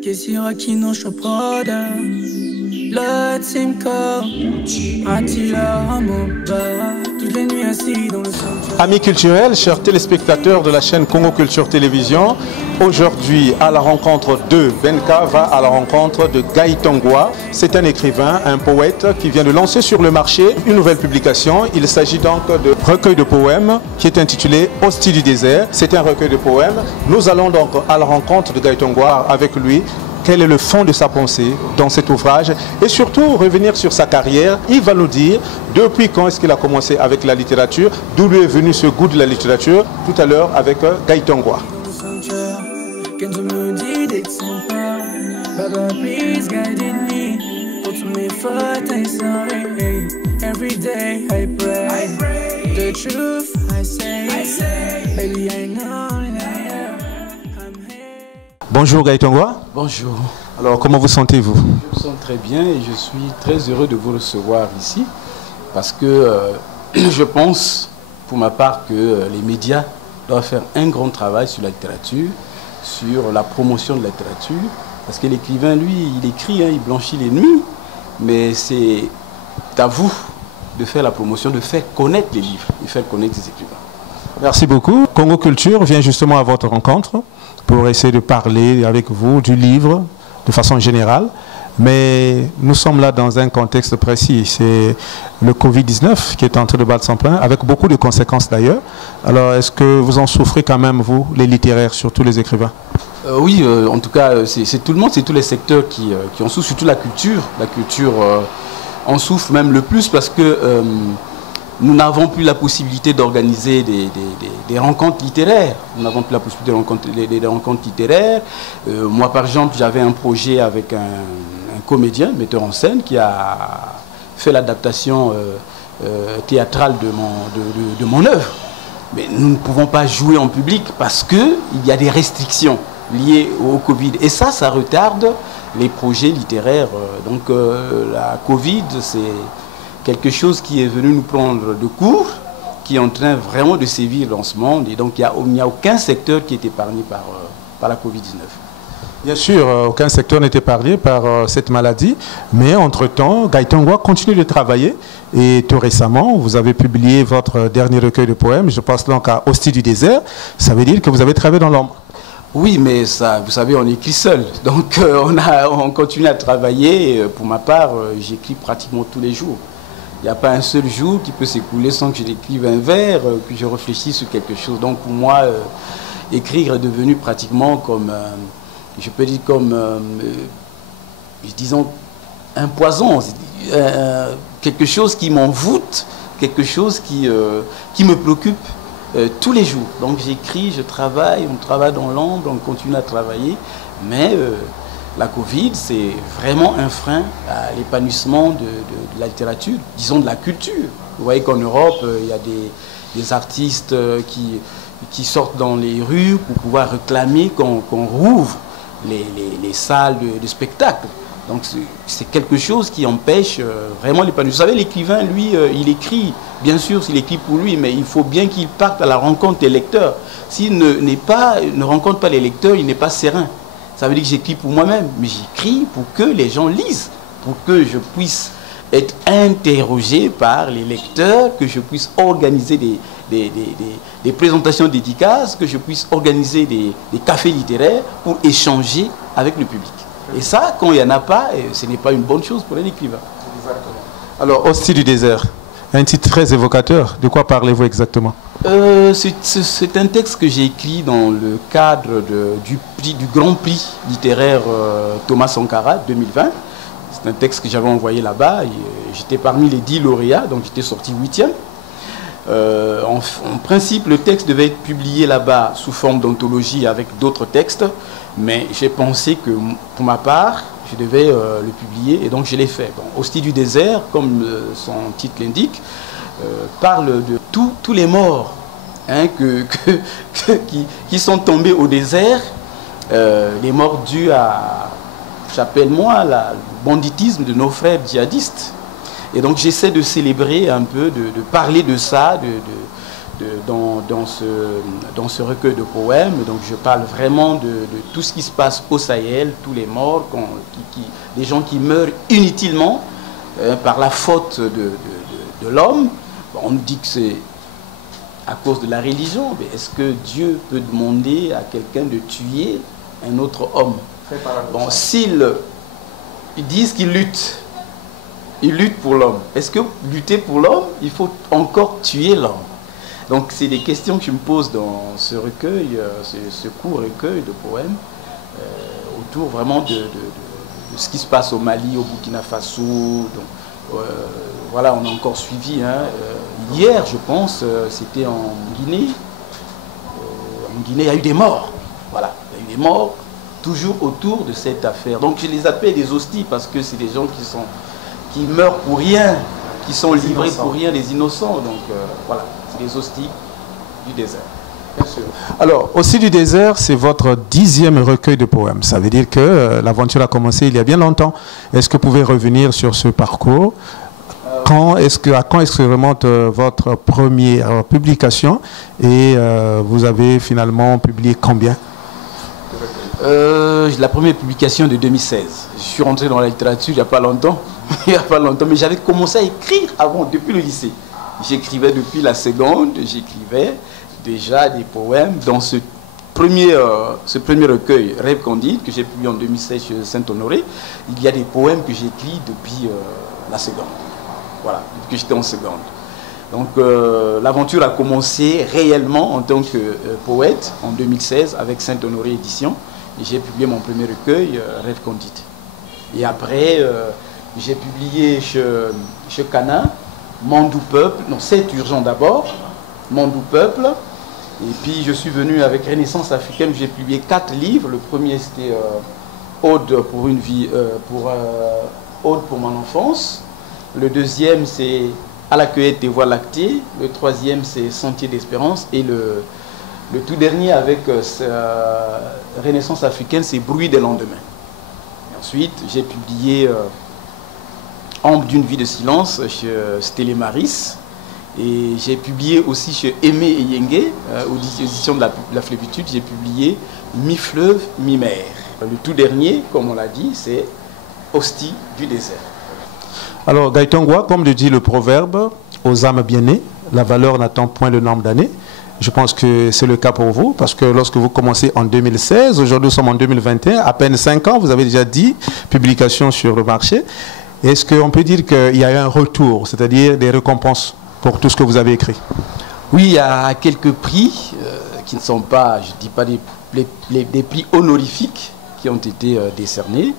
che si racchino scioppada. La team car attira à mon bas. Toutes les nuits assis dans le sanctuaire. Amis culturels, chers téléspectateurs de la chaîne Congo Culture Télévision, aujourd'hui à la rencontre de Benka va à la rencontre de Gaëtan Goua. C'est un écrivain, un poète qui vient de lancer sur le marché une nouvelle publication. Il s'agit donc de recueil de poèmes qui est intitulé Hostie du désert. C'est un recueil de poèmes. Nous allons donc à la rencontre de Gaëtan Goua avec lui. Quel est le fond de sa pensée dans cet ouvrage et surtout revenir sur sa carrière. Il va nous dire depuis quand est-ce qu'il a commencé avec la littérature, d'où lui est venu ce goût de la littérature, tout à l'heure avec Gaëtan Goua. Bonjour Gaëtan Goua. Bonjour. Alors comment vous sentez-vous? Je me sens très bien et je suis très heureux de vous recevoir ici parce que je pense pour ma part que les médias doivent faire un grand travail sur la littérature, sur la promotion de la littérature parce que l'écrivain lui il écrit, il blanchit les nuits, mais c'est à vous de faire la promotion, de faire connaître les livres, de faire connaître les écrivains. Merci beaucoup. Congo Culture vient justement à votre rencontre pour essayer de parler avec vous du livre de façon générale. Mais nous sommes là dans un contexte précis. C'est le Covid-19 qui est en train de battre son plein, avec beaucoup de conséquences d'ailleurs. Alors, est-ce que vous en souffrez quand même, vous, les littéraires, surtout les écrivains? Oui, en tout cas, c'est tout le monde, c'est tous les secteurs qui en souffrent, surtout la culture. La culture en souffre même le plus parce que nous n'avons plus la possibilité d'organiser des rencontres littéraires. Nous n'avons plus la possibilité de rencontres littéraires. Moi, par exemple, j'avais un projet avec un comédien, metteur en scène, qui a fait l'adaptation théâtrale de mon œuvre. Mais nous ne pouvons pas jouer en public parce qu'il y a des restrictions liées au Covid. Et ça retarde les projets littéraires. Donc la Covid, c'est quelque chose qui est venu nous prendre de court, qui est en train vraiment de sévir dans ce monde. Et donc, il n'y a aucun secteur qui est épargné par la Covid-19. Bien sûr, aucun secteur n'est épargné par cette maladie. Mais entre-temps, Gaëtan Goua continue de travailler. Et tout récemment, vous avez publié votre dernier recueil de poèmes. Je pense donc à Hostie du désert. Ça veut dire que vous avez travaillé dans l'ombre. Oui, mais ça, vous savez, on écrit seul. Donc, on continue à travailler. Pour ma part, j'écris pratiquement tous les jours. Il n'y a pas un seul jour qui peut s'écouler sans que je l'écrive un vers, que je réfléchisse sur quelque chose. Donc pour moi, écrire est devenu pratiquement comme, je peux dire comme, disons, un poison. Quelque chose qui m'envoûte, quelque chose qui me préoccupe tous les jours. Donc j'écris, je travaille, on travaille dans l'ombre, on continue à travailler, mais la Covid, c'est vraiment un frein à l'épanouissement de la littérature, disons de la culture. Vous voyez qu'en Europe, il y a des artistes qui sortent dans les rues pour pouvoir réclamer qu'on rouvre les salles de spectacle. Donc c'est quelque chose qui empêche vraiment l'épanouissement. Vous savez, l'écrivain, lui, il écrit, bien sûr, s'il écrit pour lui, mais il faut bien qu'il parte à la rencontre des lecteurs. S'il ne rencontre pas les lecteurs, il n'est pas serein. Ça veut dire que j'écris pour moi-même, mais j'écris pour que les gens lisent, pour que je puisse être interrogé par les lecteurs, que je puisse organiser des présentations dédicaces, que je puisse organiser des cafés littéraires pour échanger avec le public. Et ça, quand il n'y en a pas, ce n'est pas une bonne chose pour un écrivain. Exactement. Alors, Hostie du désert, un titre très évocateur. De quoi parlez-vous exactement? C'est un texte que j'ai écrit dans le cadre du Grand Prix littéraire Thomas Sankara 2020. C'est un texte que j'avais envoyé là-bas. J'étais parmi les 10 lauréats, donc j'étais sorti 8e. En principe, le texte devait être publié là-bas sous forme d'anthologie avec d'autres textes, mais j'ai pensé que pour ma part, je devais le publier et donc je l'ai fait. Bon, Hostie du désert, comme son titre l'indique, parle de tous les morts qui sont tombés au désert, les morts dus à, j'appelle-moi, le banditisme de nos frères djihadistes. Et donc j'essaie de célébrer un peu, de parler de ça, dans ce recueil de poèmes. Donc je parle vraiment de tout ce qui se passe au Sahel, tous les morts, des gens qui meurent inutilement par la faute de l'homme. Bon, on nous dit que c'est à cause de la religion, mais est-ce que Dieu peut demander à quelqu'un de tuer un autre homme? Bon, s'ils disent qu'ils luttent, ils luttent pour l'homme. Est-ce que lutter pour l'homme, il faut encore tuer l'homme? Donc c'est des questions que je me pose dans ce recueil, ce court recueil de poèmes, autour vraiment de ce qui se passe au Mali, au Burkina Faso. Donc, voilà, on a encore suivi. Hein, hier, je pense, c'était en Guinée. En Guinée, il y a eu des morts. Voilà, il y a eu des morts, toujours autour de cette affaire. Donc je les appelle des hosties parce que c'est des gens qui meurent pour rien, qui sont livrés pour rien, des innocents. Donc voilà, c'est des hosties du désert. Bien sûr. Alors, Aussi du désert, c'est votre 10e recueil de poèmes. Ça veut dire que l'aventure a commencé il y a bien longtemps. Est-ce que vous pouvez revenir sur ce parcours? À quand est-ce que remonte votre première publication? Et vous avez finalement publié combien? La première publication de 2016. Je suis rentré dans la littérature il n'y a pas longtemps. Il n'y a pas longtemps, mais j'avais commencé à écrire avant, depuis le lycée. J'écrivais depuis la seconde, j'écrivais déjà des poèmes dans ce premier recueil, Rêve Candide, que j'ai publié en 2016 chez Saint-Honoré. Il y a des poèmes que j'écris depuis la seconde. Voilà, depuis que j'étais en seconde. Donc l'aventure a commencé réellement en tant que poète en 2016 avec Saint-Honoré Édition. Et j'ai publié mon premier recueil, Rêve Candide. Et après, j'ai publié chez Cana, Mandou Peuple, non, C'est urgent d'abord, Mandou Peuple. Et puis je suis venu avec Renaissance africaine, j'ai publié 4 livres. Le premier c'était Ode pour une vie, Ode pour mon enfance. Le deuxième c'est À la cueillette des voies lactées. Le troisième c'est Sentier d'espérance. Et le tout dernier avec Renaissance africaine, c'est Bruit des lendemains. Et ensuite j'ai publié Ambre d'une vie de silence chez Stélé Maris. Et j'ai publié aussi chez Aimé et Yengue, aux éditions de la Flévitude, j'ai publié Mi-fleuve, mi-mer. Le tout dernier, comme on l'a dit, c'est Hostie du désert. Alors, Gaïtongwa, comme le dit le proverbe, aux âmes bien nées, la valeur n'attend point le nombre d'années. Je pense que c'est le cas pour vous, parce que lorsque vous commencez en 2016, aujourd'hui nous sommes en 2021, à peine 5 ans, vous avez déjà 10 publications sur le marché. Est-ce qu'on peut dire qu'il y a eu un retour, c'est-à-dire des récompenses pour tout ce que vous avez écrit? Oui, il y a quelques prix qui ne sont pas, je ne dis pas des prix honorifiques qui ont été décernés.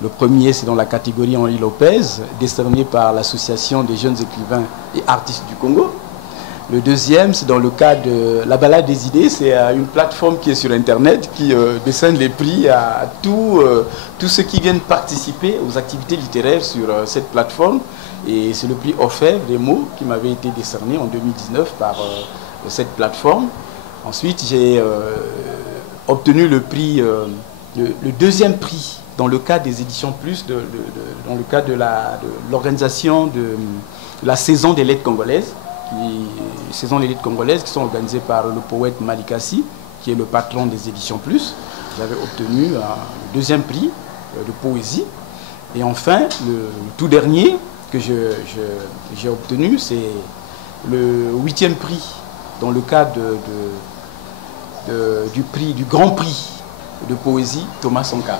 Le premier, c'est dans la catégorie Henri Lopez, décerné par l'Association des jeunes écrivains et artistes du Congo. Le deuxième, c'est dans le cas de la balade des idées. C'est une plateforme qui est sur Internet qui décerne les prix à tous ceux qui viennent participer aux activités littéraires sur cette plateforme. Et c'est le prix Orfèvre des mots qui m'avait été décerné en 2019 par cette plateforme. Ensuite, j'ai obtenu le prix, le deuxième prix dans le cadre des éditions Plus, dans le cadre de l'organisation de la saison des lettres congolaises. Saison des lettres congolaises qui sont organisées par le poète Malikassi, qui est le patron des éditions Plus. J'avais obtenu le deuxième prix de poésie. Et enfin, le tout dernier que j'ai obtenu, c'est le 8e prix dans le cadre du grand prix de poésie Thomas Sankara.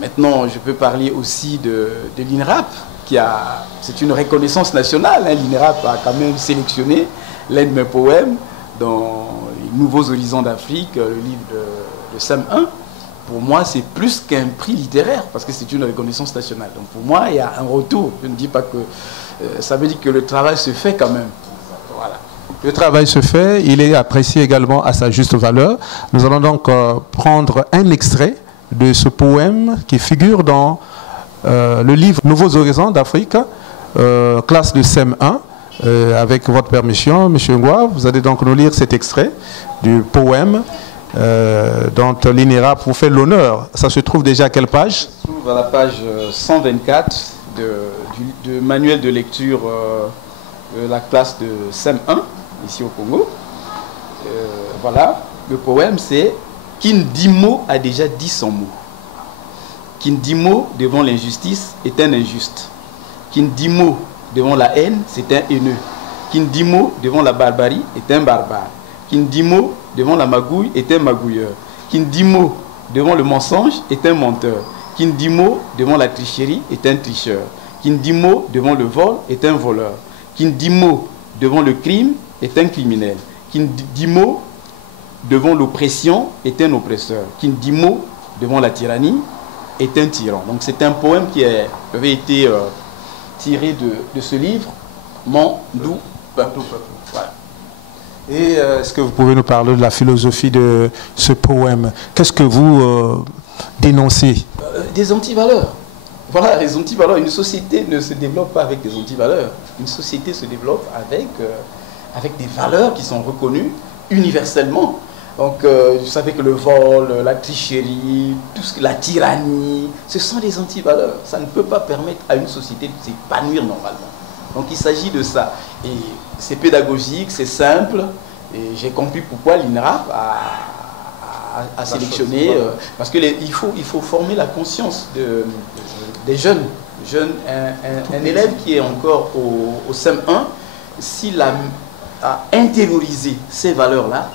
Maintenant, je peux parler aussi de l'INRAP, c'est une reconnaissance nationale. Hein. L'INRAP a quand même sélectionné l'un de mes poèmes dans les Nouveaux Horizons d'Afrique, le livre de Sam 1. Pour moi, c'est plus qu'un prix littéraire, parce que c'est une reconnaissance nationale. Donc pour moi, il y a un retour. Je ne dis pas que... ça veut dire que le travail se fait quand même. Voilà. Le travail se fait, il est apprécié également à sa juste valeur. Nous allons donc prendre un extrait de ce poème qui figure dans le livre Nouveaux Horizons d'Afrique, classe de CM1. Avec votre permission, M. Ngwa, vous allez donc nous lire cet extrait du poème dont l'INRAP vous fait l'honneur. Ça se trouve déjà à quelle page? Ça se trouve à la page 124 du manuel de lecture de la classe de CM1. ici au Congo. Voilà, le poème c'est « Kindimo a déjà dit son mot. Kindimo devant l'injustice est un injuste. Kindimo devant la haine, c'est un haineux. Kindimo devant la barbarie est un barbare. Kindimo devant la magouille est un magouilleur. Kindimo devant le mensonge est un menteur. Kindimo devant la tricherie est un tricheur. Kindimo devant le vol est un voleur. Kindimo devant le crime est un criminel. Kindimo devant l'oppression est un oppresseur. Kindimo devant la tyrannie est un tyran. Donc c'est un poème qui avait été tiré de ce livre, Mon doux peuple. Voilà. Et est-ce que vous pouvez nous parler de la philosophie de ce poème? Qu'est-ce que vous dénoncez? Des antivaleurs. Voilà, les antivaleurs. Une société ne se développe pas avec des antivaleurs. Une société se développe avec des valeurs qui sont reconnues universellement. Donc, vous savez que le vol, la tricherie, la tyrannie, ce sont des antivaleurs. Ça ne peut pas permettre à une société de s'épanouir normalement. Donc, il s'agit de ça. Et c'est pédagogique, c'est simple. Et j'ai compris pourquoi l'INRAP a sélectionné. Parce qu'il faut former la conscience des jeunes. Un élève qui est encore au CM1, s'il a intériorisé ces valeurs-là,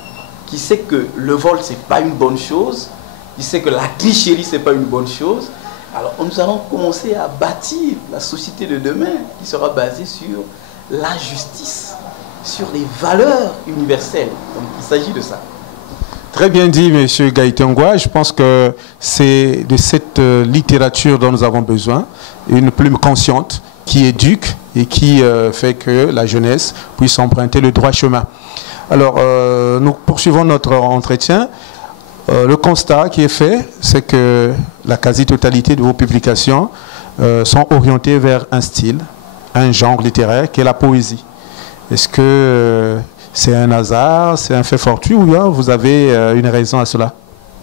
qui sait que le vol, ce n'est pas une bonne chose, qui sait que la tricherie, ce n'est pas une bonne chose, alors nous allons commencer à bâtir la société de demain qui sera basée sur la justice, sur les valeurs universelles. Donc il s'agit de ça. Très bien dit, M. Gaïtongwa. Je pense que c'est de cette littérature dont nous avons besoin, une plume consciente qui éduque et qui fait que la jeunesse puisse emprunter le droit chemin. Alors, nous poursuivons notre entretien. Le constat qui est fait, c'est que la quasi-totalité de vos publications sont orientées vers un style, un genre littéraire qui est la poésie. Est-ce que c'est un hasard, c'est un fait fortuit ou bien vous avez une raison à cela?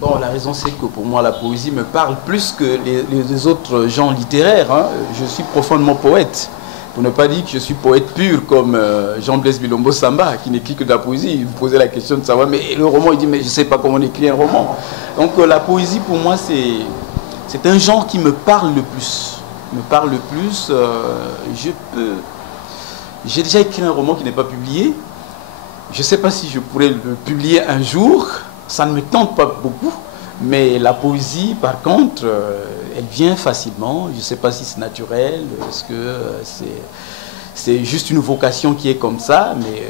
Bon, la raison c'est que pour moi la poésie me parle plus que les autres genres littéraires. Hein. Je suis profondément poète. Pour ne pas dire que je suis poète pur comme Jean-Blaise Bilombo Samba qui n'écrit que de la poésie. Il me posait la question de savoir, mais le roman, il dit, mais je ne sais pas comment on écrit un roman. Donc la poésie pour moi c'est un genre qui me parle le plus. Me parle le plus. J'ai déjà écrit un roman qui n'est pas publié. Je ne sais pas si je pourrais le publier un jour. Ça ne me tente pas beaucoup. Mais la poésie, par contre, elle vient facilement. Je ne sais pas si c'est naturel, est-ce que c'est juste une vocation qui est comme ça, mais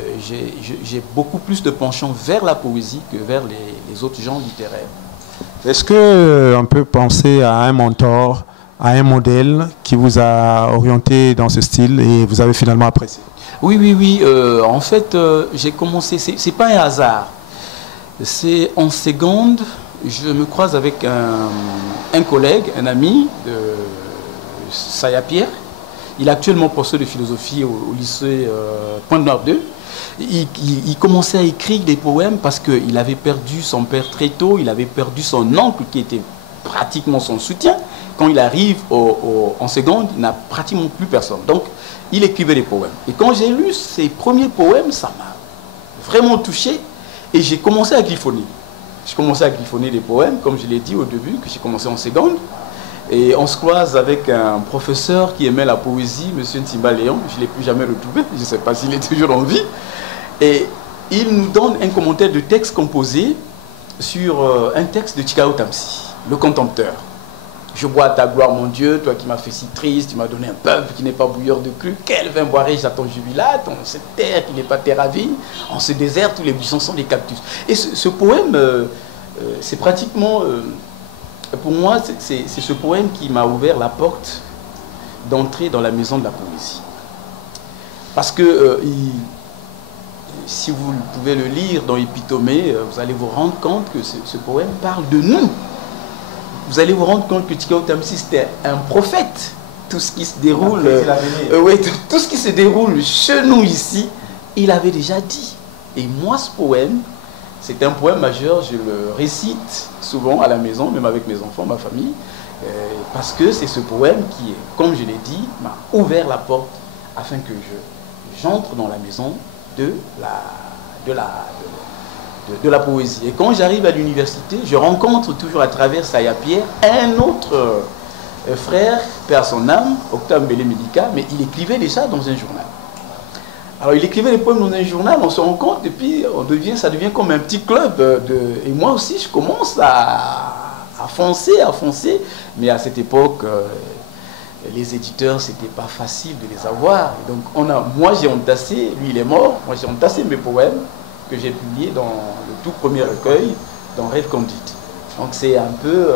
j'ai beaucoup plus de penchant vers la poésie que vers les autres genres littéraires. Est-ce qu'on peut penser à un mentor, à un modèle qui vous a orienté dans ce style et vous avez finalement apprécié? Oui. En fait, j'ai commencé, c'est pas un hasard. C'est en seconde. Je me croise avec un collègue, un ami de Saya-Pierre. Il est actuellement professeur de philosophie au lycée Pointe-Noire 2. Il commençait à écrire des poèmes parce qu'il avait perdu son père très tôt. Il avait perdu son oncle qui était pratiquement son soutien. Quand il arrive en seconde, il n'a pratiquement plus personne. Donc, il écrivait des poèmes. Et quand j'ai lu ses premiers poèmes, ça m'a vraiment touché. Et j'ai commencé à griffonner. J'ai commencé à griffonner des poèmes, comme je l'ai dit au début, que j'ai commencé en seconde. Et on se croise avec un professeur qui aimait la poésie, M. Ntimba Léon. Je ne l'ai plus jamais retrouvé, je ne sais pas s'il est toujours en vie. Et il nous donne un commentaire de texte composé sur un texte de Tchikao Tamsi, le Contempteur. Je bois à ta gloire, mon Dieu, toi qui m'as fait si triste, tu m'as donné un peuple qui n'est pas bouilleur de cru. Quel vin boirai-je à ton jubilat, dans cette terre qui n'est pas terre à vigne, en ce désert, tous les buissons sont des cactus. Et ce poème, c'est pratiquement, pour moi, c'est ce poème qui m'a ouvert la porte d'entrer dans la maison de la poésie. Parce que si vous pouvez le lire dans Épitomée, vous allez vous rendre compte que ce poème parle de nous. Vous allez vous rendre compte que Tchikao Tamsi c'était un prophète. Tout ce qui se déroule, tout ce qui se déroule chez nous ici, il avait déjà dit. Et moi, ce poème, c'est un poème majeur. Je le récite souvent à la maison, même avec mes enfants, ma famille, parce que c'est ce poème qui, comme je l'ai dit, m'a ouvert la porte afin que j'entre dans la maison de la poésie. Et quand j'arrive à l'université, je rencontre toujours à travers Saya Pierre un autre frère, père à son âme, Octave Mbele Médica, mais il écrivait déjà dans un journal. Alors il écrivait des poèmes dans un journal, on se rend compte, et puis ça devient comme un petit club. Et moi aussi, je commence à foncer, mais à cette époque, les éditeurs, c'était pas facile de les avoir. Et donc moi j'ai entassé, lui il est mort, moi j'ai entassé mes poèmes que j'ai publiés dans le tout premier recueil, dans Rêve Candide. Donc c'est un peu,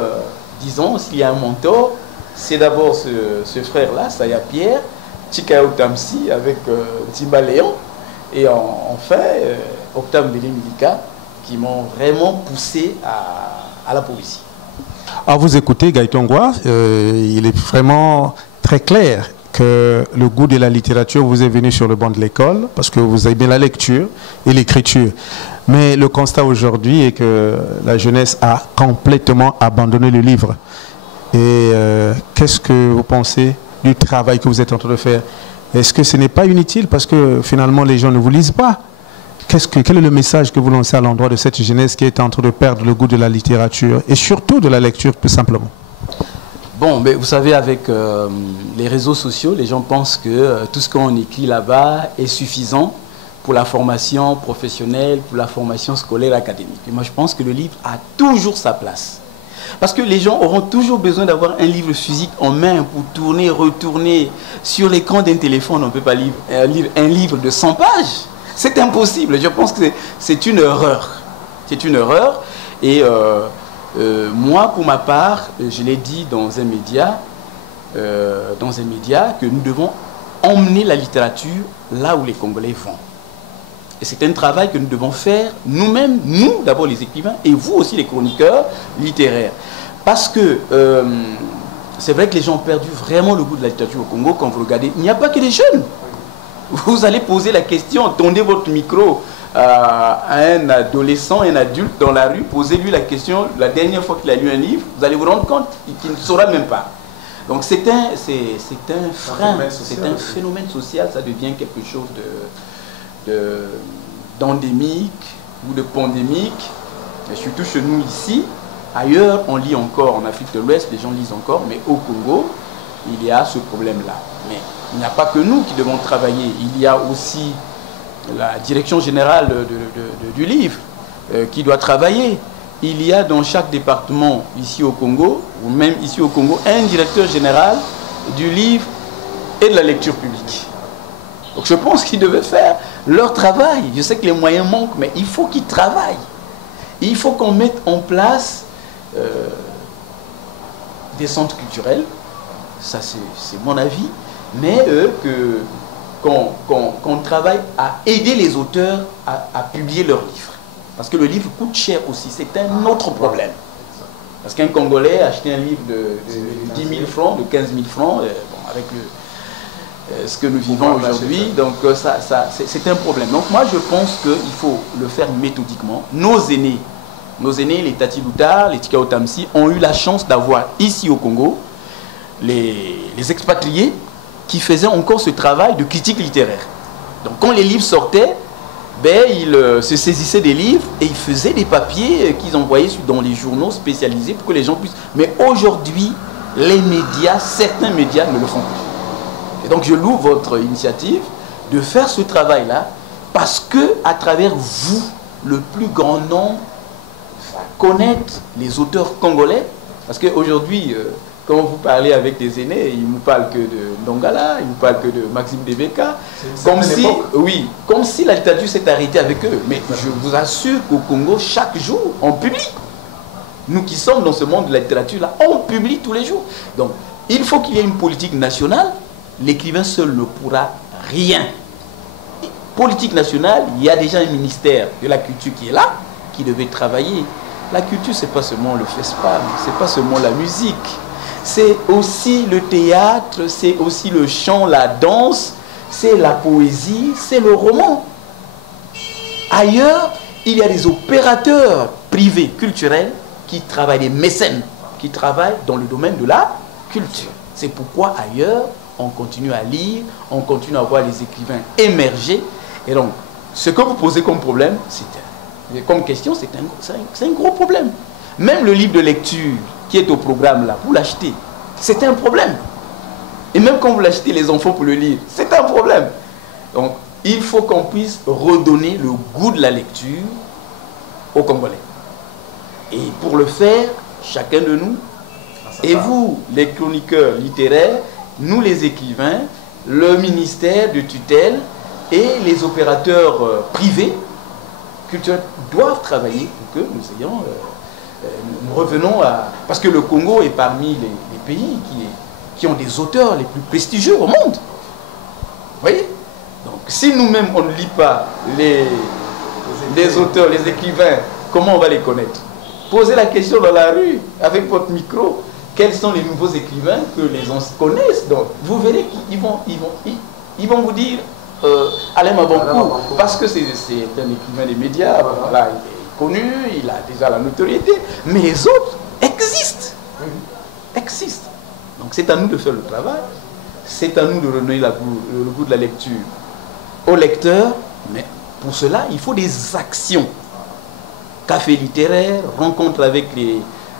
disons, s'il y a un mentor, c'est d'abord ce frère-là, Saya Pierre, Chikao Tamsi avec Timba Léon, et enfin Octave Mbele Médica, qui m'ont vraiment poussé à la poésie. À vous écouter, Gaïtongwa, il est vraiment très clair que le goût de la littérature vous est venu sur le banc de l'école, parce que vous avez bien la lecture et l'écriture. Mais le constat aujourd'hui est que la jeunesse a complètement abandonné le livre. Et qu'est-ce que vous pensez du travail que vous êtes en train de faire? Est-ce que ce n'est pas inutile parce que finalement les gens ne vous lisent pas? Quel est le message que vous lancez à l'endroit de cette jeunesse qui est en train de perdre le goût de la littérature et surtout de la lecture plus simplement? Bon, mais vous savez, avec les réseaux sociaux, les gens pensent que tout ce qu'on écrit là-bas est suffisant pour la formation professionnelle, pour la formation scolaire, académique. Et moi, je pense que le livre a toujours sa place. Parce que les gens auront toujours besoin d'avoir un livre physique en main pour tourner, retourner. Sur l'écran d'un téléphone, on ne peut pas lire un livre de 100 pages. C'est impossible. Je pense que c'est une erreur. C'est une erreur. Et moi, pour ma part, je l'ai dit dans un média, que nous devons emmener la littérature là où les Congolais vont. Et c'est un travail que nous devons faire nous-mêmes, nous d'abord les écrivains, et vous aussi les chroniqueurs littéraires. Parce que c'est vrai que les gens ont perdu vraiment le goût de la littérature au Congo quand vous regardez. Il n'y a pas que les jeunes. Vous allez poser la question, tendez votre micro à un adolescent, un adulte dans la rue, posez-lui la question, la dernière fois qu'il a lu un livre, vous allez vous rendre compte qu'il ne saura même pas. Donc c'est un frein, c'est un phénomène social, ça devient quelque chose d'endémique ou de pandémique, et surtout chez nous ici. Ailleurs, on lit encore, en Afrique de l'Ouest, les gens lisent encore, mais au Congo, il y a ce problème-là. Mais il n'y a pas que nous qui devons travailler, il y a aussi la direction générale du livre qui doit travailler. Il y a dans chaque département ici au Congo, ou même ici au Congo, un directeur général du livre et de la lecture publique. Donc je pense qu'ils devaient faire leur travail. Je sais que les moyens manquent, mais il faut qu'ils travaillent. Il faut qu'on mette en place des centres culturels, ça c'est mon avis, mais qu'on travaille à aider les auteurs à publier leurs livres. Parce que le livre coûte cher aussi, c'est un autre problème. Parce qu'un Congolais acheter un livre de 10 000 francs, de 15 000 francs, bon, avec ce que nous vivons aujourd'hui, donc c'est un problème. Donc moi je pense qu'il faut le faire méthodiquement. Nos aînés, les Tati Luta, les Chikao Tamsi, ont eu la chance d'avoir ici au Congo les expatriés qui faisaient encore ce travail de critique littéraire. Donc quand les livres sortaient, ils se saisissaient des livres et ils faisaient des papiers qu'ils envoyaient dans les journaux spécialisés pour que les gens puissent... Mais aujourd'hui, les médias, certains médias ne le font plus. Et donc je loue votre initiative de faire ce travail-là parce que à travers vous, le plus grand nombre va connaître les auteurs congolais. Parce qu'aujourd'hui, quand vous parlez avec des aînés, ils ne parlent que de Ndongala, ils ne parlent que de Maxime Debeka, comme si la littérature s'est arrêtée avec eux. Mais je vous assure qu'au Congo, chaque jour, on publie. Nous qui sommes dans ce monde de la littérature-là, on publie tous les jours. Donc, il faut qu'il y ait une politique nationale. L'écrivain seul ne pourra rien. Politique nationale, il y a déjà un ministère de la culture qui est là, qui devait travailler. La culture, ce n'est pas seulement le FESPAM, ce n'est pas seulement la musique. C'est aussi le théâtre, c'est aussi le chant, la danse, c'est la poésie, c'est le roman. Ailleurs, il y a des opérateurs privés culturels qui travaillent, des mécènes, qui travaillent dans le domaine de la culture. C'est pourquoi ailleurs, on continue à lire, on continue à voir les écrivains émerger. Et donc, ce que vous posez comme problème, comme question, c'est un gros problème. Même le livre de lecture qui est au programme là, vous l'achetez, c'est un problème. Et même quand vous l'achetez les enfants pour le lire, c'est un problème. Donc, il faut qu'on puisse redonner le goût de la lecture aux Congolais. Et pour le faire, chacun de nous, et vous, les chroniqueurs littéraires, nous les écrivains, le ministère de tutelle et les opérateurs privés culturels doivent travailler pour que nous ayons... nous revenons à... Parce que le Congo est parmi les pays qui ont des auteurs les plus prestigieux au monde. Vous voyez? Donc, si nous-mêmes, on ne lit pas les auteurs, les écrivains, comment on va les connaître? Posez la question dans la rue, avec votre micro. Quels sont les nouveaux écrivains que les gens connaissent? Donc, vous verrez qu'ils vont vous dire Alain Maboncourt, parce que c'est un écrivain des médias, voilà, il est connu, il a déjà la notoriété, mais les autres existent. Existent. Donc, c'est à nous de faire le travail, c'est à nous de redonner le goût de la lecture aux lecteurs, mais pour cela, il faut des actions. Café littéraire, rencontre avec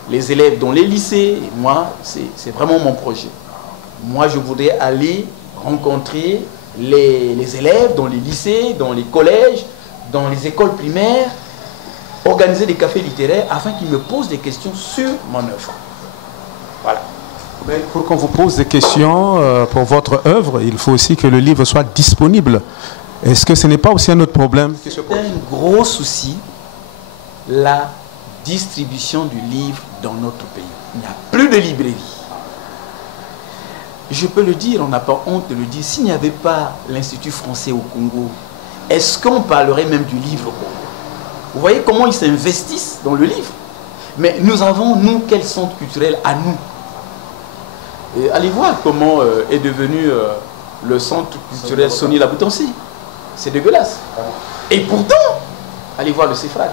les élèves dans les lycées. Et moi, c'est vraiment mon projet. Moi, je voudrais aller rencontrer les élèves dans les lycées, dans les collèges, dans les écoles primaires, organiser des cafés littéraires afin qu'ils me posent des questions sur mon œuvre. Voilà. Mais pour qu'on vous pose des questions pour votre œuvre, il faut aussi que le livre soit disponible. Est-ce que ce n'est pas aussi un autre problème? C'est un gros souci, la distribution du livre dans notre pays. Il n'y a plus de librairie. Je peux le dire, on n'a pas honte de le dire, s'il n'y avait pas l'Institut français au Congo, est-ce qu'on parlerait même du livre au Congo? Vous voyez comment ils s'investissent dans le livre? Mais nous avons, nous, quel centre culturel à nous? Et allez voir comment est devenu le centre culturel Sony Laboutancy. C'est dégueulasse. Et pourtant, allez voir le CEFRAD.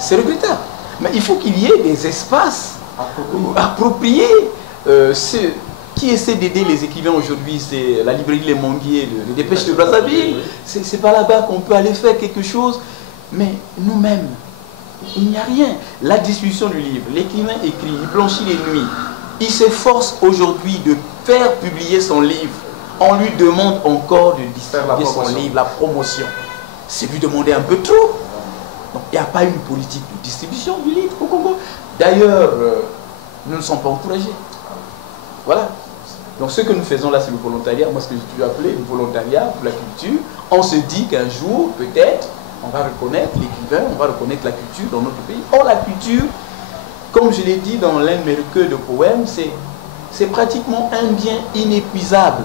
C'est regrettable. Mais il faut qu'il y ait des espaces appropriés. Ceux qui essaient d'aider les écrivains aujourd'hui, c'est la librairie Les Manguiers, les Dépêches de Brazzaville. C'est pas là-bas qu'on peut aller faire quelque chose. Mais nous-mêmes, il n'y a rien. La distribution du livre, l'écrivain écrit, il blanchit les nuits. Il s'efforce aujourd'hui de faire publier son livre. On lui demande encore de distribuer son livre, la promotion. C'est lui demander un peu trop. Donc, il n'y a pas une politique de distribution du livre au Congo. D'ailleurs, nous ne sommes pas encouragés. Voilà. Donc, ce que nous faisons là, c'est le volontariat. Moi, ce que je peux appeler le volontariat pour la culture. On se dit qu'un jour, peut-être, on va reconnaître l'écrivain, on va reconnaître la culture dans notre pays. Or, la culture, comme je l'ai dit dans l'un de mes recueils de poèmes, c'est pratiquement un bien inépuisable.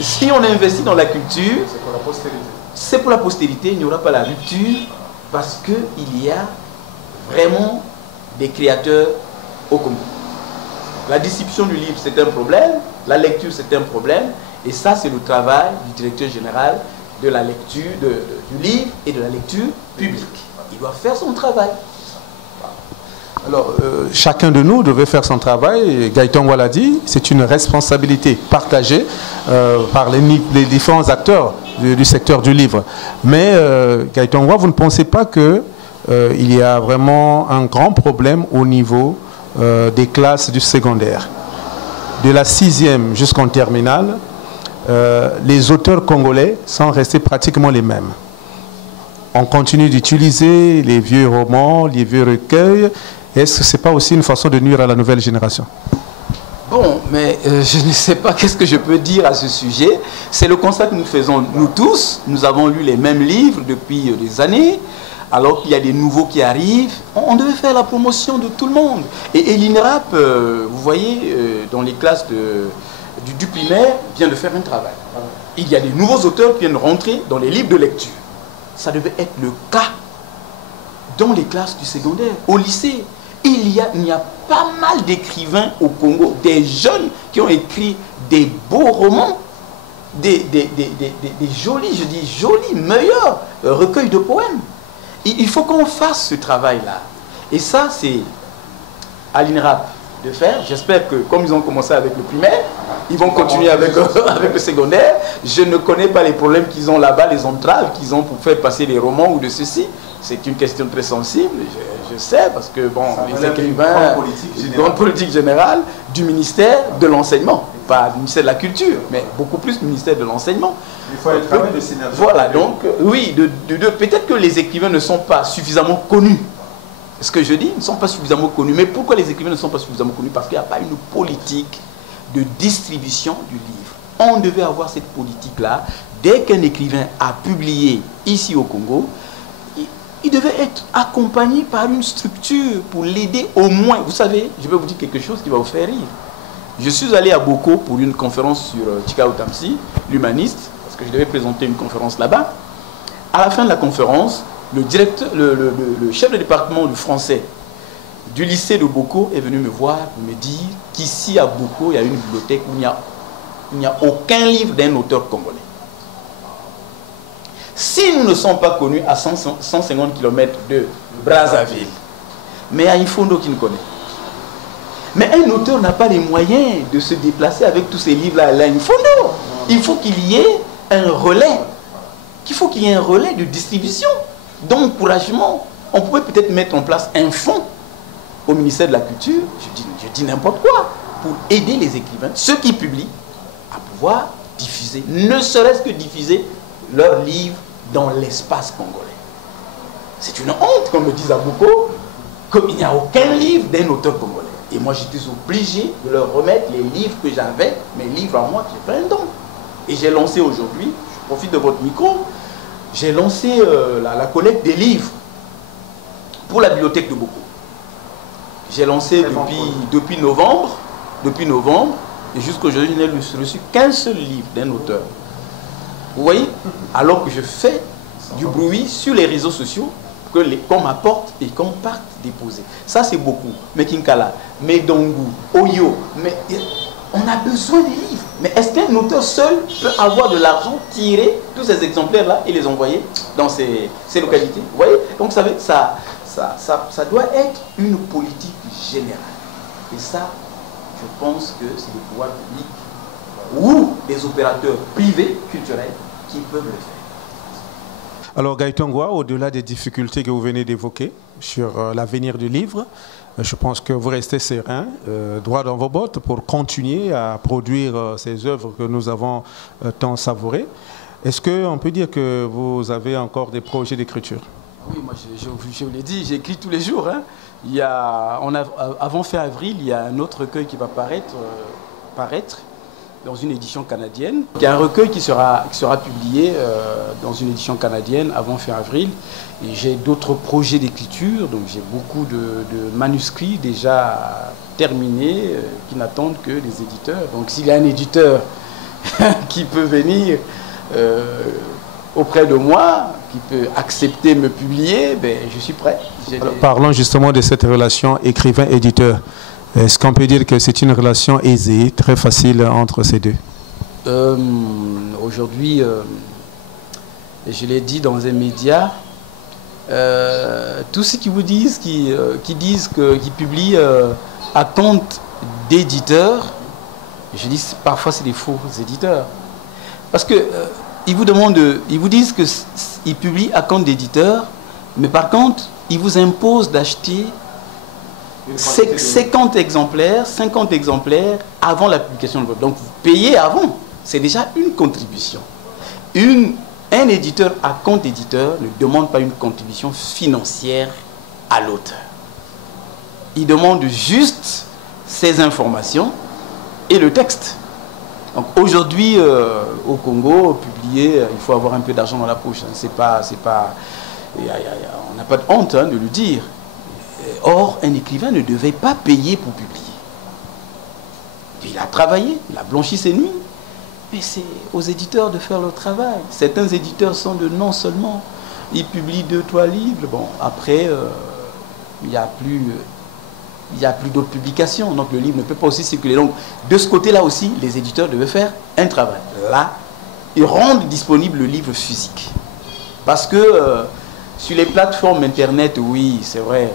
Si on investit dans la culture, c'est pour la postérité. C'est pour la postérité, il n'y aura pas la rupture, parce qu'il y a vraiment des créateurs au Congo. La distribution du livre, c'est un problème, la lecture, c'est un problème, et ça, c'est le travail du directeur général de la lecture, du livre et de la lecture publique. Il doit faire son travail. Alors, chacun de nous devait faire son travail. Gaëtan l'a dit, c'est une responsabilité partagée par les différents acteurs du secteur du livre. Mais, Gaëtan, vous ne pensez pas qu'il y a vraiment un grand problème au niveau des classes du secondaire? De la 6e jusqu'en terminale, les auteurs congolais sont restés pratiquement les mêmes. On continue d'utiliser les vieux romans, les vieux recueils. Est-ce que ce n'est pas aussi une façon de nuire à la nouvelle génération? Bon, mais je ne sais pas qu'est-ce que je peux dire à ce sujet. C'est le constat que nous faisons, nous tous. Nous avons lu les mêmes livres depuis des années. Alors qu'il y a des nouveaux qui arrivent, on devait faire la promotion de tout le monde. Et l'INRAP, vous voyez, dans les classes du primaire, vient de faire un travail. Il y a des nouveaux auteurs qui viennent rentrer dans les livres de lecture. Ça devait être le cas dans les classes du secondaire, au lycée. Il y a pas mal d'écrivains au Congo, des jeunes qui ont écrit des beaux romans, des jolis, je dis jolis, meilleurs recueils de poèmes. Il faut qu'on fasse ce travail-là. Et ça, c'est à l'INRAP de faire. J'espère que, comme ils ont commencé avec le primaire, ils vont continuer avec, avec le secondaire. Je ne connais pas les problèmes qu'ils ont là-bas, les entraves qu'ils ont pour faire passer les romans ou de ceci. C'est une question très sensible, je sais, parce que bon, les écrivains, une grande politique générale du ministère de l'enseignement, pas du ministère de la culture, mais beaucoup plus du ministère de l'enseignement. Il faut un travail de synergie. Voilà, donc oui, peut-être que les écrivains ne sont pas suffisamment connus. Ce que je dis, ils ne sont pas suffisamment connus. Mais pourquoi les écrivains ne sont pas suffisamment connus? Parce qu'il n'y a pas une politique de distribution du livre. On devait avoir cette politique-là. Dès qu'un écrivain a publié ici au Congo, il devait être accompagné par une structure pour l'aider au moins. Vous savez, je vais vous dire quelque chose qui va vous faire rire. Je suis allé à Boko pour une conférence sur Tshikao Tamsi, l'humaniste, parce que je devais présenter une conférence là-bas. À la fin de la conférence, le chef de département du français du lycée de Boko est venu me voir pour me dire qu'ici à Boko, il y a une bibliothèque où il n'y a aucun livre d'un auteur congolais. Si nous ne sommes pas connus à 150 km de Brazzaville, mais à Ifondo qui nous connaît. Mais un auteur n'a pas les moyens de se déplacer avec tous ces livres-là à Ifondo. Il faut qu'il y ait un relais. Il faut qu'il y ait un relais de distribution, d'encouragement. On pourrait peut-être mettre en place un fonds au ministère de la Culture, je dis n'importe quoi, pour aider les écrivains, ceux qui publient, à pouvoir diffuser, ne serait-ce que diffuser leurs livres dans l'espace congolais. C'est une honte, comme le disent à Boko, qu'il n'y a aucun livre d'un auteur congolais. Et moi, j'étais obligé de leur remettre les livres que j'avais, mes livres à moi, j'ai fait un don. Et j'ai lancé aujourd'hui, je profite de votre micro, j'ai lancé la collecte des livres pour la bibliothèque de Boko. J'ai lancé depuis novembre, et jusqu'aujourd'hui, je n'ai reçu qu'un seul livre d'un auteur. Vous voyez, alors que je fais du bruit sur les réseaux sociaux, qu'on m'apporte et qu'on parte déposer. Ça, c'est beaucoup. Mais Kinkala, mais Dongu, Oyo, mais on a besoin des livres. Mais est-ce qu'un auteur seul peut avoir de l'argent, tirer tous ces exemplaires-là et les envoyer dans ces localités? Vous voyez? Donc, vous savez, ça doit être une politique générale. Et ça, je pense que c'est le pouvoir public ou les opérateurs privés culturels qui peuvent le faire. Alors Gaïtongwa, au-delà des difficultés que vous venez d'évoquer sur l'avenir du livre, je pense que vous restez serein, droit dans vos bottes pour continuer à produire ces œuvres que nous avons tant savourées. Est-ce qu'on peut dire que vous avez encore des projets d'écriture? Oui, moi je vous l'ai dit, j'écris tous les jours. Hein. Avant fin avril, il y a un autre recueil qui va paraître dans une édition canadienne. Il y a un recueil qui sera publié dans une édition canadienne avant fin avril. Et j'ai d'autres projets d'écriture, donc j'ai beaucoup de manuscrits déjà terminés qui n'attendent que les éditeurs. Donc s'il y a un éditeur qui peut venir auprès de moi, qui peut accepter de me publier, ben, je suis prêt. Alors, parlons justement de cette relation écrivain-éditeur. Est-ce qu'on peut dire que c'est une relation aisée, très facile entre ces deux? Aujourd'hui, je l'ai dit dans un média, tous ceux qui vous disent, qui publient à compte d'éditeurs, je dis parfois c'est des faux éditeurs. Parce que ils vous disent qu'ils publient à compte d'éditeurs, mais par contre, ils vous imposent d'acheter 50 exemplaires avant la publication de votre. Donc vous payez avant. C'est déjà une contribution. Un éditeur à compte éditeur ne demande pas une contribution financière à l'auteur. Il demande juste ces informations et le texte. Donc aujourd'hui, au Congo, publier, il faut avoir un peu d'argent dans la poche. Hein. On n'a pas de honte de le dire. Or, un écrivain ne devait pas payer pour publier. Il a travaillé, il a blanchi ses nuits, mais c'est aux éditeurs de faire leur travail. Certains éditeurs sont de non seulement, ils publient 2-3 livres, bon, après, il n'y a plus d'autres publications, donc le livre ne peut pas aussi circuler. Donc, de ce côté-là aussi, les éditeurs devaient faire un travail. Là, ils rendent disponible le livre physique. Parce que sur les plateformes Internet, oui, c'est vrai,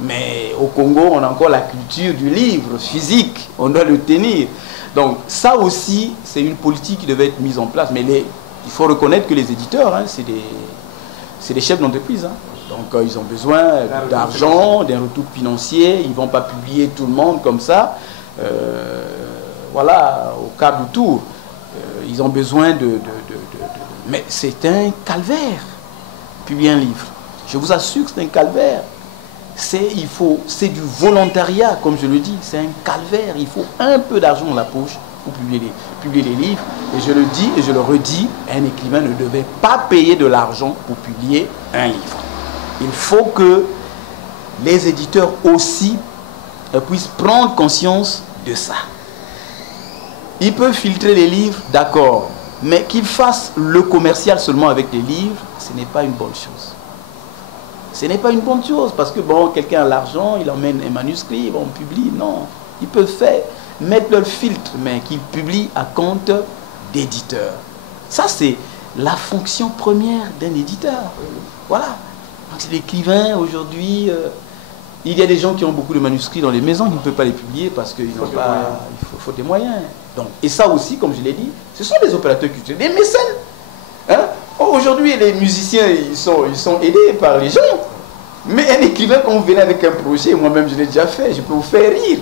Mais au Congo, on a encore la culture du livre physique, on doit le tenir. Donc ça aussi, c'est une politique qui devait être mise en place. Mais il faut reconnaître que les éditeurs, hein, c'est des chefs d'entreprise. Hein. Donc ils ont besoin d'argent, d'un retour financier. Ils ne vont pas publier tout le monde comme ça. Voilà, au quart du tour. Ils ont besoin Mais c'est un calvaire, publier un livre. Je vous assure que c'est un calvaire. C'est du volontariat, comme je le dis. C'est un calvaire. Il faut un peu d'argent dans la poche pour publier les livres. Et je le dis et je le redis, un écrivain ne devait pas payer de l'argent pour publier un livre. Il faut que les éditeurs aussi puissent prendre conscience de ça. Ils peuvent filtrer les livres, d'accord. Mais qu'ils fassent le commercial seulement avec les livres, ce n'est pas une bonne chose. Ce n'est pas une bonne chose parce que bon, quelqu'un a l'argent, il emmène un manuscrit, on publie. Non, ils peuvent mettre leur filtre, mais qu'ils publient à compte d'éditeur. Ça, c'est la fonction première d'un éditeur. Voilà. Donc, c'est l'écrivain aujourd'hui. Il y a des gens qui ont beaucoup de manuscrits dans les maisons qui ne peuvent pas les publier parce qu'il faut des moyens. Donc, et ça aussi, comme je l'ai dit, ce sont des opérateurs culturels, des mécènes. Hein? Aujourd'hui, les musiciens, ils sont aidés par les gens. Mais un écrivain, quand vous venez avec un projet, moi-même je l'ai déjà fait, je peux vous faire rire.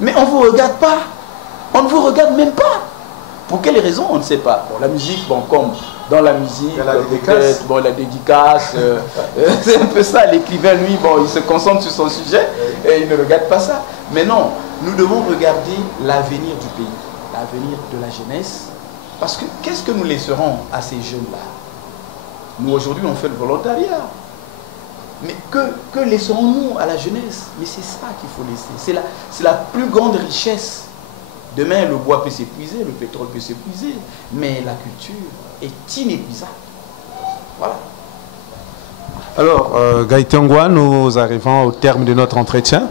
Mais on ne vous regarde pas. On ne vous regarde même pas. Pour quelles raisons, on ne sait pas. Bon, la musique, bon, comme dans la musique, la dédicace, c'est un peu ça. L'écrivain, lui, bon, il se concentre sur son sujet et il ne regarde pas ça. Mais non, nous devons regarder l'avenir du pays, l'avenir de la jeunesse. Parce que qu'est-ce que nous laisserons à ces jeunes-là? Nous, aujourd'hui, on fait le volontariat. Mais que laisserons-nous à la jeunesse? Mais c'est ça qu'il faut laisser. C'est la plus grande richesse. Demain, le bois peut s'épuiser, le pétrole peut s'épuiser, mais la culture est inépuisable. Voilà. Alors, Gaëtan Ngoua, nous arrivons au terme de notre entretien.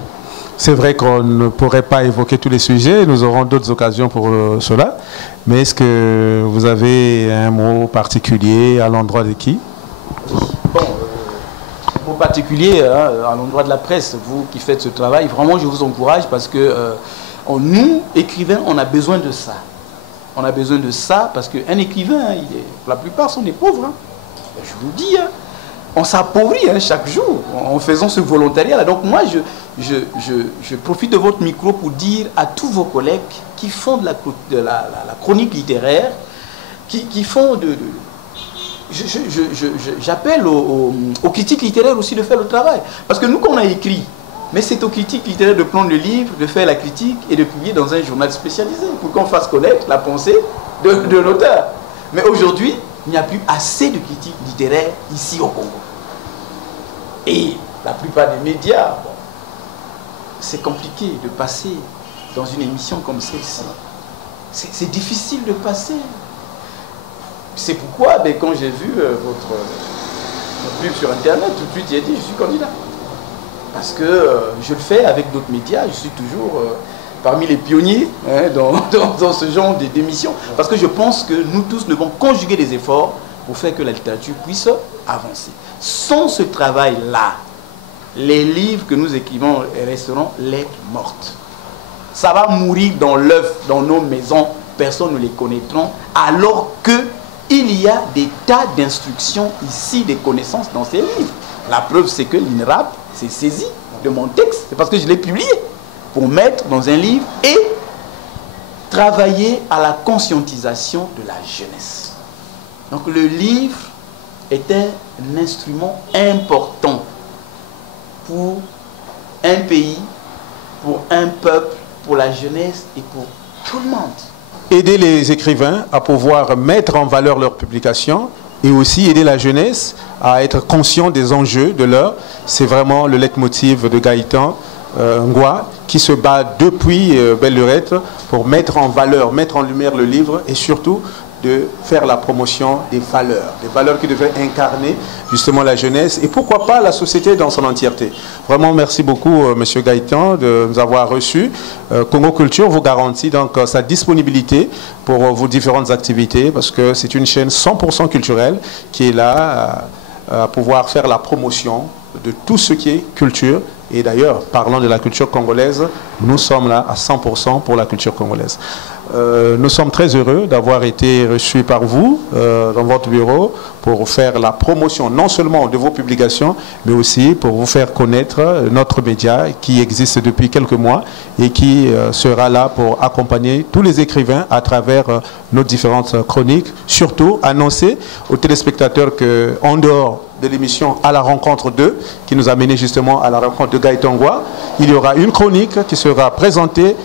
C'est vrai qu'on ne pourrait pas évoquer tous les sujets, nous aurons d'autres occasions pour cela. Mais est-ce que vous avez un mot particulier à l'endroit de qui? Bon, un mot particulier à l'endroit de la presse, vous qui faites ce travail, vraiment je vous encourage parce que nous, écrivains, on a besoin de ça. On a besoin de ça parce qu'un écrivain, la plupart sont des pauvres. Hein. Je vous dis, hein, on s'appauvrit chaque jour en faisant ce volontariat-là. Donc moi, je profite de votre micro pour dire à tous vos collègues qui font de la chronique littéraire, qui font j'appelle aux critiques littéraires aussi de faire le travail. Parce que nous, qu'on a écrit, mais c'est aux critiques littéraires de prendre le livre, de faire la critique et de publier dans un journal spécialisé pour qu'on fasse connaître la pensée de l'auteur. Mais aujourd'hui, il n'y a plus assez de critiques littéraires ici au Congo. Et la plupart des médias, bon, c'est compliqué de passer dans une émission comme celle-ci. C'est difficile de passer. C'est pourquoi, quand j'ai vu votre pub sur Internet, tout de suite, j'ai dit, je suis candidat. Parce que je le fais avec d'autres médias, je suis toujours parmi les pionniers dans ce genre d'émissions. Parce que je pense que nous tous devons conjuguer des efforts pour faire que la littérature puisse avancer. Sans ce travail-là, les livres que nous écrivons resteront lettres mortes. Ça va mourir dans l'œuf, dans nos maisons, personne ne les connaîtra, alors qu'il y a des tas d'instructions ici, des connaissances dans ces livres. La preuve, c'est que l'INRAP s'est saisi de mon texte, c'est parce que je l'ai publié, pour mettre dans un livre et travailler à la conscientisation de la jeunesse. Donc le livre est un instrument important pour un pays, pour un peuple, pour la jeunesse et pour tout le monde. Aider les écrivains à pouvoir mettre en valeur leurs publications et aussi aider la jeunesse à être conscient des enjeux de l'heure. C'est vraiment le leitmotiv de Gaëtan Ngoua qui se bat depuis Belle Lurette pour mettre en valeur, mettre en lumière le livre et surtout de faire la promotion des valeurs qui devraient incarner justement la jeunesse et pourquoi pas la société dans son entièreté. Vraiment, merci beaucoup, Monsieur Gaëtan, de nous avoir reçus. Congo Culture vous garantit donc sa disponibilité pour vos différentes activités parce que c'est une chaîne 100% culturelle qui est là à pouvoir faire la promotion de tout ce qui est culture Et d'ailleurs, parlant de la culture congolaise, nous sommes là à 100% pour la culture congolaise. Nous sommes très heureux d'avoir été reçus par vous dans votre bureau pour faire la promotion non seulement de vos publications, mais aussi pour vous faire connaître notre média qui existe depuis quelques mois et qui sera là pour accompagner tous les écrivains à travers nos différentes chroniques. Surtout, annoncer aux téléspectateurs qu'en dehors de l'émission À la rencontre 2, qui nous a mené justement à la rencontre de Gaëtan Ngoua, il y aura une chronique qui sera présentée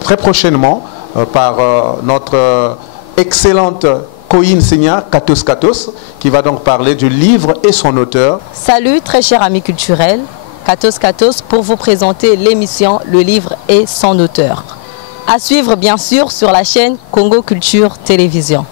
très prochainement par notre excellente Koyin Senya Katos Katos, qui va donc parler du livre et son auteur. Salut très chers amis culturels, Katos Katos pour vous présenter l'émission Le livre et son auteur. À suivre bien sûr sur la chaîne Congo Culture Télévision,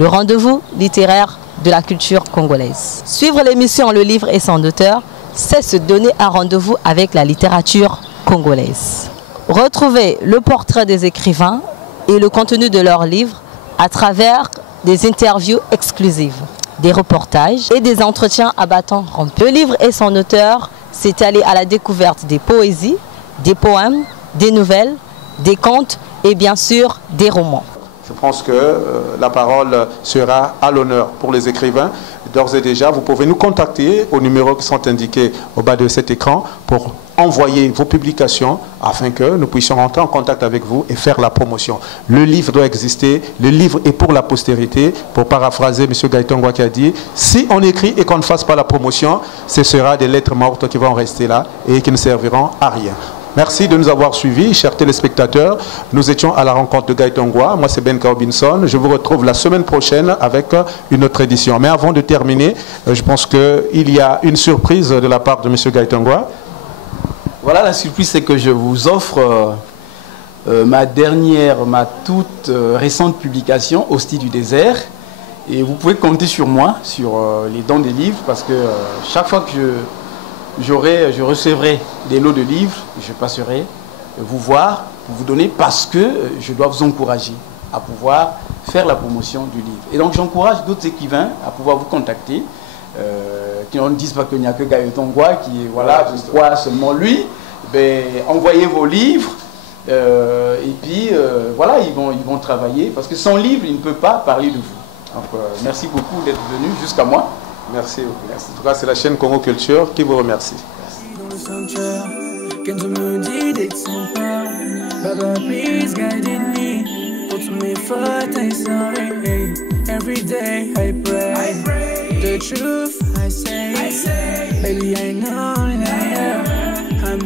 le rendez-vous littéraire de la culture congolaise. Suivre l'émission Le livre et son auteur, c'est se donner un rendez-vous avec la littérature congolaise. Retrouvez le portrait des écrivains et le contenu de leurs livres à travers des interviews exclusives, des reportages et des entretiens à bâton rompu. Le livre et son auteur, c'est aller à la découverte des poésies, des poèmes, des nouvelles, des contes et bien sûr des romans. Je pense que la parole sera à l'honneur pour les écrivains. D'ores et déjà, vous pouvez nous contacter aux numéros qui sont indiqués au bas de cet écran pour envoyer vos publications afin que nous puissions rentrer en contact avec vous et faire la promotion. Le livre doit exister, le livre est pour la postérité. Pour paraphraser M. Gaëtan Ngoua qui a dit, si on écrit et qu'on ne fasse pas la promotion, ce sera des lettres mortes qui vont rester là et qui ne serviront à rien. Merci de nous avoir suivis, chers téléspectateurs. Nous étions à la rencontre de Gaëtan Ngoua. Moi, c'est Ben Robinson. Je vous retrouve la semaine prochaine avec une autre édition. Mais avant de terminer, je pense qu'il y a une surprise de la part de M. Gaëtan Ngoua. Voilà, la surprise, c'est que je vous offre ma toute récente publication, Hostie du désert. Et vous pouvez compter sur moi, sur les dons des livres, parce que chaque fois que je recevrai des lots de livres, je passerai vous voir, vous donner, parce que je dois vous encourager à pouvoir faire la promotion du livre. Et donc j'encourage d'autres écrivains à pouvoir vous contacter, qui ne disent pas qu'il n'y a que Gaëtan Ngoua, qui est, voilà, pourquoi seulement lui. Ben, envoyez vos livres, et puis voilà, ils vont travailler, parce que sans livre, il ne peut pas parler de vous. Donc merci beaucoup d'être venu jusqu'à moi. Merci. Merci. En tout cas, c'est la chaîne Congo Culture qui vous remercie. Dans le sanctuaire, Kenzo me dit d'être sympa. Baba, please guide me. Pour tous mes fautes, I'm sorry. Every day I pray. The truth I say. Baby, I know that I'm